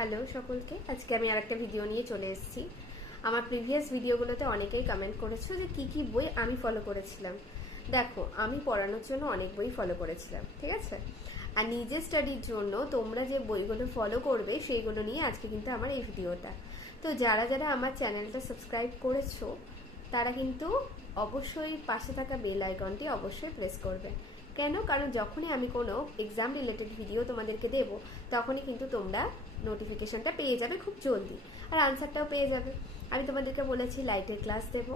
Hello সকলকে, আজকে আমি আরেকটা ভিডিও নিয়ে চলে এসেছি। আমার প্রিভিয়াস ভিডিওগুলোতে অনেকেই কমেন্ট করেছো যে কি বই আমি ফলো করেছিলাম। দেখো, আমি পড়ানোর জন্য অনেক বই ফলো করেছিলাম, ঠিক আছে। আর নিজের স্টাডির জন্য তোমরা যে বইগুলো ফলো করবে সেইগুলো নিয়ে আজকে কিন্তু আমার এই ভিডিওটা। তো যারা যারা আমার চ্যানেলটা সাবস্ক্রাইব করেছো তারা কিন্তু অবশ্যই পাশে থাকা বেল আইকনটি অবশ্যই প্রেস করবে। কেন? কারণ যখনই আমি কোনো এক্সাম রিলেটেড ভিডিও তোমাদেরকে দেবো তখনই কিন্তু তোমরা নোটিফিকেশনটা পেয়ে যাবে খুব জলদি, আর আনসারটাও পেয়ে যাবে। আমি তোমাদেরকে বলেছি লাইটের ক্লাস দেবো,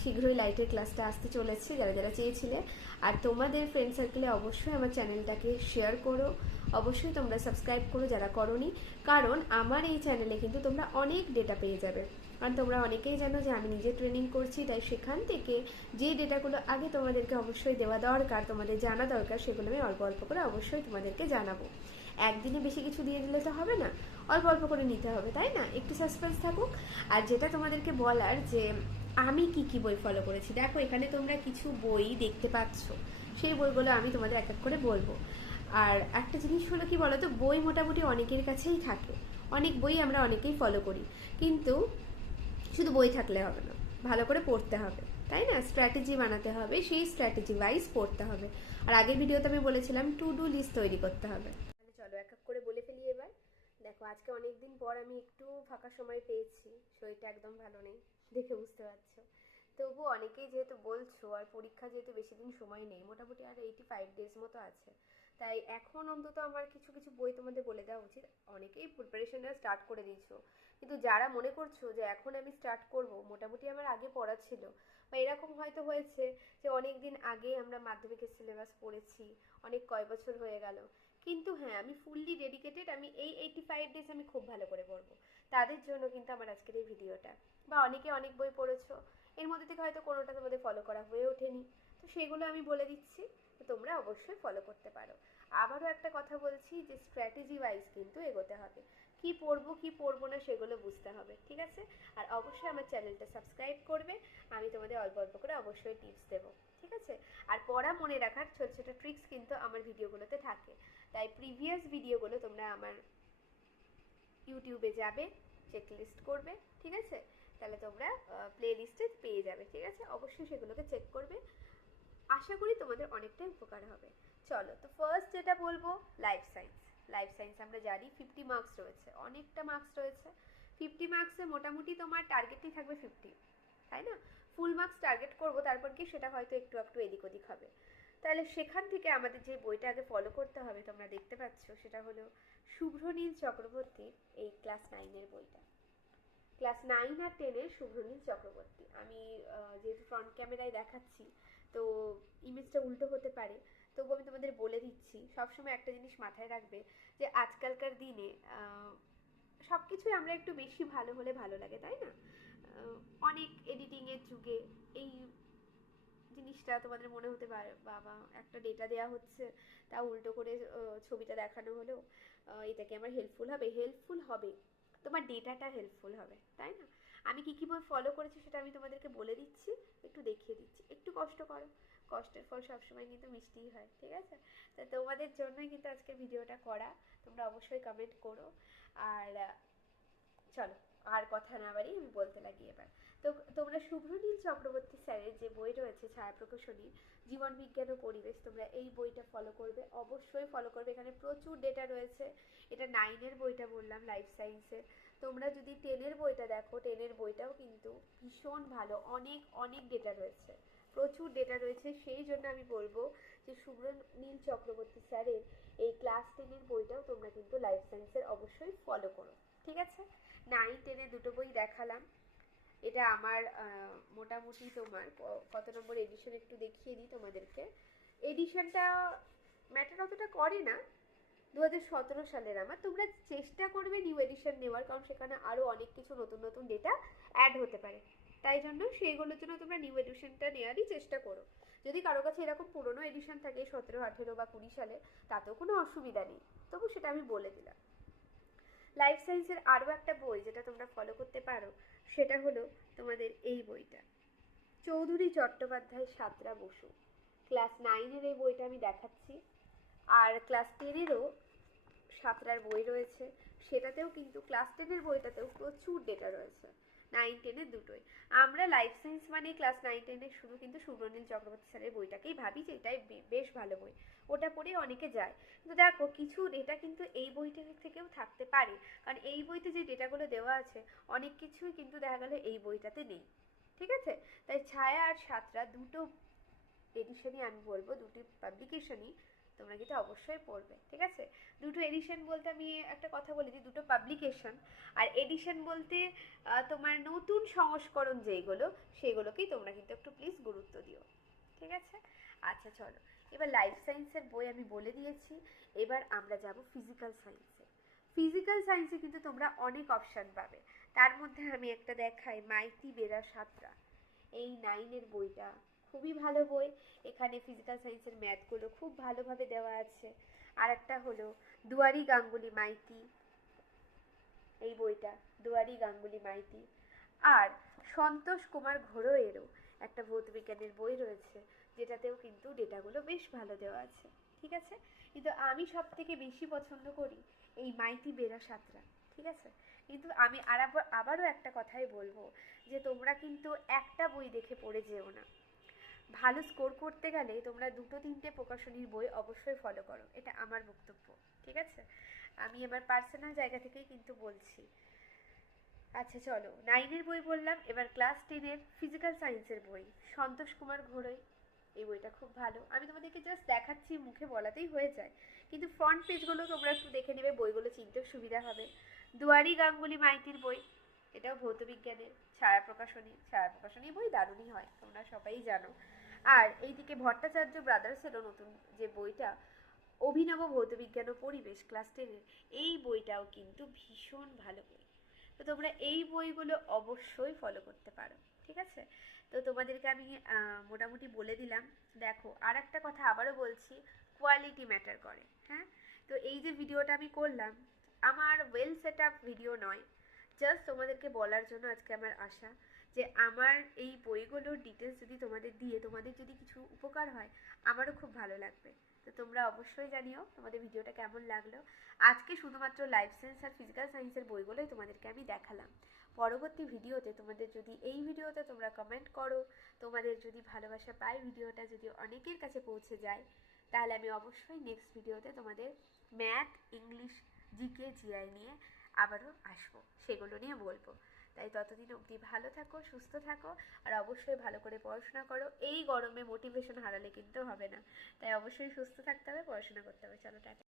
শীঘ্রই লাইটের ক্লাসটা আসতে চলেছে যারা যারা চেয়েছিলে। আর তোমাদের ফ্রেন্ড সার্কেলে অবশ্যই আমার চ্যানেলটাকে শেয়ার করো, অবশ্যই তোমরা সাবস্ক্রাইব করো যারা করোনি, কারণ আমার এই চ্যানেলে কিন্তু তোমরা অনেক ডেটা পেয়ে যাবে। আর তোমরা অনেকেই জানো যে আমি নিজে ট্রেনিং করছি, তাই সেখান থেকে যে ডেটাগুলো আগে তোমাদেরকে অবশ্যই দেওয়া দরকার, তোমাদের জানা দরকার, সেগুলো আমি অল্প অল্প করে অবশ্যই তোমাদেরকে জানাবো। একদিনে বেশি কিছু দিয়ে দিলে তো হবে না, অল্প অল্প করে নিতে হবে, তাই না? একটু সাসপেন্স থাকুক। আর যেটা তোমাদেরকে বলার যে আমি কি বই ফলো করেছি, দেখো এখানে তোমরা কিছু বই দেখতে পাচ্ছ, সেই বইগুলো আমি তোমাদের এক এক করে বলবো। আর একটা জিনিস হলো কি বলো তো, বই মোটামুটি অনেকের কাছেই থাকে, অনেক বই আমরা অনেকেই ফলো করি, কিন্তু শুধু বই থাকলে হবে না, ভালো করে পড়তে হবে, তাই না? স্ট্র্যাটেজি বানাতে হবে, সেই স্ট্র্যাটেজি ওয়াইজ পড়তে হবে। আর আগের ভিডিওতে আমি বলেছিলাম টু ডু লিস্ট তৈরি করতে হবে। তাহলে চলো এক এক করে বলে ফেলি এবার। দেখো, আজকে অনেকদিন পর আমি একটু ফাঁকা সময় পেয়েছি, শরীরটা একদম ভালো নেই, দেখে বুঝতে পারছো। তবু অনেকেই যেহেতু বলছো, আর পরীক্ষা যেহেতু বেশি দিন সময় নেই, মোটামুটি আর 85 ডেজ মতো আছে, তাই এখন অন্তত আমার কিছু কিছু বই তোমাদের বলে দেওয়া উচিত। অনেকেই প্রিপারেশনটা স্টার্ট করে দিয়েছো, কিন্তু যারা মনে করছো যে এখন আমি স্টার্ট করব, মোটামুটি আমার আগে পড়া ছিল, বা এরকম হয়তো হয়েছে যে অনেক দিন আগে আমরা মাধ্যমিকের সিলেবাস পড়েছি, অনেক কয় বছর হয়ে গেল, কিন্তু হ্যাঁ আমি ফুললি ডেডিকেটেড, আমি এই 85 ডেজ আমি খুব ভালো করে পড়বো, তাদের জন্য কিন্তু আমার আজকের এই ভিডিওটা। বা অনেকে অনেক বই পড়েছো, এর মধ্যে থেকে হয়তো কোনোটা তোমাদের ফলো করা হয়ে ওঠেনি, তো সেগুলো আমি বলে দিচ্ছি, তো তোমরা অবশ্যই ফলো করতে পারো। আবারও একটা কথা বলছি যে স্ট্র্যাটেজি ওয়াইজ কিন্তু এগোতে হবে, কি পড়বো কি পড়বো না সেগুলো বুঝতে হবে, ঠিক আছে? আর অবশ্যই আমার চ্যানেলটা সাবস্ক্রাইব করবে, আমি তোমাদের অল্প অল্প করে অবশ্যই টিপস দেবো, ঠিক আছে? আর পড়া মনে রাখার ছোট ছোট ট্রিক্স কিন্তু আমার ভিডিওগুলোতে থাকে, তাই প্রিভিয়াস ভিডিওগুলো তোমরা আমার ইউটিউবে যাবে, চেকলিস্ট করবে, ঠিক আছে? তাহলে তোমরা প্লে লিস্টে পেয়ে যাবে, ঠিক আছে? অবশ্যই সেগুলোকে চেক করবে, আশা করি তোমাদের অনেকটাই উপকার হবে। চলো, তো ফার্স্ট যেটা বলবো, লাইফ সায়েন্স। লাইফ সায়েন্স আমরা জানি 50 মার্কস রয়েছে, অনেকটা মার্কস রয়েছে। 50 মার্কসে মোটামুটি তোমার টার্গেটই থাকবে 50, তাই না? ফুল মার্কস টার্গেট করবো, তারপর কি সেটা হয়তো একটু একটু এদিক ওদিক হবে। তাহলে সেখান থেকে আমাদের যে বইটা আগে ফলো করতে হবে, তোমরা দেখতে পাচ্ছ, সেটা হলো শুভ্রনীল চক্রবর্তীর এই ক্লাস 9-এর বইটা। ক্লাস 9 আর 10-এর শুভ্রনীল চক্রবর্তী। আমি যেহেতু ফ্রন্ট ক্যামেরায় দেখাচ্ছি, তো ইমেজটা উল্টো হতে পারে, তবু আমি তোমাদের বলে দিচ্ছি, সবসময় একটা জিনিস মাথায় রাখবে যে আজকালকার দিনে সব কিছুই আমরা একটু বেশি ভালো হলে ভালো লাগে, তাই না? অনেক এডিটিংয়ের যুগে এই জিনিসটা তোমাদের মনে হতে পারে, বাবা একটা ডেটা দেওয়া হচ্ছে, তা উল্টো করে ছবিটা দেখানো হলো, এটা কি আমার হেল্পফুল হবে? হেল্পফুল হবে, তোমার ডেটাটা হেল্পফুল হবে, তাই না? আমি কি বই ফলো করেছি সেটা আমি তোমাদেরকে বলে দিচ্ছি, একটু দেখিয়ে দিচ্ছি, একটু কষ্ট করো, কষ্টের ফল সবসময় কিন্তু মিষ্টিই হয়, ঠিক আছে? তো তোমাদের জন্যই কিন্তু আজকের ভিডিওটা করা, তোমরা অবশ্যই কমেন্ট করো। আর চলো, আর কথা না বাড়ি আমি বলতে লাগি এবার। তো তোমরা শুভ্রনীল চক্রবর্তী স্যারের যে বই রয়েছে ছায়াপ্রকাশনী, জীবন বিজ্ঞান ও পরিবেশ, তোমরা এই বইটা ফলো করবে, অবশ্যই ফলো করবে। এখানে প্রচুর ডেটা রয়েছে, এটা 9-এর বইটা বললাম, লাইফ সায়েন্সের। তোমরা যদি 10-এর বইটা দেখো, 10-এর বইটাও কিন্তু ভীষণ ভালো, অনেক অনেক ডেটা রয়েছে, প্রচুর ডেটা রয়েছে। সেই জন্য আমি বলবো যে শুভ্রনীল চক্রবর্তী স্যারের এই ক্লাস 10-এর বইটাও তোমরা কিন্তু লাইফ সায়েন্সের অবশ্যই ফলো করো, ঠিক আছে? 9-10 দুটো বই দেখালাম, এটা আমার মোটামুটি তোমার কত নম্বর এডিশন একটু দেখিয়ে দিই তোমাদেরকে। এডিশনটা ম্যাটার অতটা করে না, 2017 সালের আমার। তোমরা চেষ্টা করবে নিউ এডিশন নেওয়ার, কারণ সেখানে আরও অনেক কিছু নতুন নতুন ডেটা অ্যাড হতে পারে, তাই জন্য সেইগুলোর জন্য তোমরা নিউ এডিশনটা নেওয়ারই চেষ্টা করো। যদি কারো কাছে এরকম পুরনো এডিশন থাকে 17, 18 বা 20 সালে, তাতেও কোনো অসুবিধা নেই, তবু সেটা আমি বলে দিলাম। লাইফ সায়েন্সের আরও একটা বই যেটা তোমরা ফলো করতে পারো, সেটা হলো তোমাদের এই বইটা, চৌধুরী চট্টোপাধ্যায় সাঁতরা বসু। ক্লাস 9-এর এই বইটা আমি দেখাচ্ছি, আর ক্লাস 10-এরও সাঁতরার বই রয়েছে, সেটাতেও কিন্তু ক্লাস 10-এর বইটাতেও প্রচুর ডেটা রয়েছে, 9-10-এর দুটোই। আমরা লাইফ সায়েন্স মানে ক্লাস 9-10-এর শুধু কিন্তু সুব্রনীল চক্রবর্তী স্যারের বইটাকেই ভাবি যে এটাই বেশ ভালো বই, ওটা পড়ে অনেকে যায়। কিন্তু দেখো কিছু ডেটা কিন্তু এই বইটা থেকেও থাকতে পারে, কারণ এই বইতে যে ডেটাগুলো দেওয়া আছে অনেক কিছুই কিন্তু দেখা গেল এই বইটাতে নেই। ঠিক আছে, তাই ছায়া আর সাতরা দুটো এডিশনই আমি বলবো, দুটি পাবলিকেশনই তোমরা কিন্তু অবশ্যই পড়বে। ঠিক আছে, দুটো এডিশন বলতে আমি একটা কথা বলে দিই, দুটো পাবলিকেশন। আর এডিশন বলতে তোমার নতুন সংস্করণ যেগুলো সেগুলোকেই তোমরা কিন্তু একটু প্লিজ গুরুত্ব দিও। ঠিক আছে, আচ্ছা চলো, এবার লাইফ সায়েন্সের বই আমি বলে দিয়েছি, এবার আমরা যাব ফিজিক্যাল সায়েন্সে। ফিজিক্যাল সায়েন্সে কিন্তু তোমরা অনেক অপশান পাবে, তার মধ্যে আমি একটা দেখাই, মাইতি বেরা সাতরা, এই 9-এর বইটা খুবই ভালো বই। এখানে ফিজিক্যাল সায়েন্সের ম্যাথগুলো খুব ভালোভাবে দেওয়া আছে। আর একটা হলো দুয়ারি গাঙ্গুলি মাইতি, এই বইটা দুয়ারি গাঙ্গুলি মাইতি। আর সন্তোষ কুমার ঘোড়ইয়েরও একটা ভৌতবিজ্ঞানের বই রয়েছে, যেটাতেও কিন্তু ডেটাগুলো বেশ ভালো দেওয়া আছে। ঠিক আছে, কিন্তু আমি সব থেকে বেশি পছন্দ করি এই মাইতি বেরা সাতরা। ঠিক আছে, কিন্তু আমি আবারও একটা কথাই বলবো, যে তোমরা কিন্তু একটা বই দেখে পড়ে যেও না। ভালো স্কোর করতে গেলে তোমরা 2-3টে প্রকাশনীর বই অবশ্যই ফলো করো, এটা আমার বক্তব্য। ঠিক আছে, আমি আমার পার্সোনাল জায়গা থেকেই কিন্তু বলছি। আচ্ছা চলো, 9-এর বই বললাম, এবার ক্লাস 10-এর ফিজিক্যাল সায়েন্সের বই, সন্তোষ কুমার ঘোড়ই, এই বইটা খুব ভালো। আমি তোমাদেরকে জাস্ট দেখাচ্ছি, মুখে বলাতেই হয়ে যায়, কিন্তু ফ্রন্ট পেজগুলো তোমরা একটু দেখে নেবে, বইগুলো চিনতেও সুবিধা হবে। দুয়ারি গাঙ্গুলি মাইতির বই, এটাও ভৌতবিজ্ঞানের, ছায়া প্রকাশনী বই দারুণই হয়, তোমরা সবাই জানো। আর এইদিকে ভট্টাচার্য ব্রাদার্সেরও নতুন যে বইটা, অভিনব ভৌতবিজ্ঞান ও পরিবেশ ক্লাস 10-এর, এই বইটাও কিন্তু ভীষণ ভালো বই। তো তোমরা এই বইগুলো অবশ্যই ফলো করতে পারো। ঠিক আছে, তো তোমাদেরকে আমি মোটামুটি বলে দিলাম। দেখো, আর একটা কথা আবারও বলছি, কোয়ালিটি ম্যাটার করে। হ্যাঁ, তো এই যে ভিডিওটা আমি করলাম, আমার ওয়েল সেট আপ ভিডিও নয়, জাস্ট তোমাদেরকে বলার জন্য আজকে আমার আশা, যে আমার এই বইগুলোর ডিটেলস যদি তোমাদের দিয়ে তোমাদের যদি কিছু উপকার হয়, আমারও খুব ভালো লাগবে। তো তোমরা অবশ্যই জানিও তোমাদের ভিডিওটা কেমন লাগলো। আজকে শুধুমাত্র লাইফ সায়েন্স আর ফিজিক্যাল সায়েন্সের বইগুলোই তোমাদেরকে আমি দেখালাম। পরবর্তী ভিডিওতে তোমাদের যদি এই ভিডিওতে তোমরা কমেন্ট করো, তোমাদের যদি ভালোবাসা পায়, ভিডিওটা যদি অনেকের কাছে পৌঁছে যায়, তাহলে আমি অবশ্যই নেক্সট ভিডিওতে তোমাদের ম্যাথ, ইংলিশ, জিকে, জিআই নিয়ে আবারও আসবো, সেগুলো নিয়ে বলবো। তাই ততদিন অবধি ভালো থাকো, সুস্থ থাকো, আর অবশ্যই ভালো করে পড়াশোনা করো। এই গরমে মোটিভেশন হারালে কিন্তু হবে না, তাই অবশ্যই সুস্থ থাকতে হবে, পড়াশোনা করতে হবে। চলো টাটা।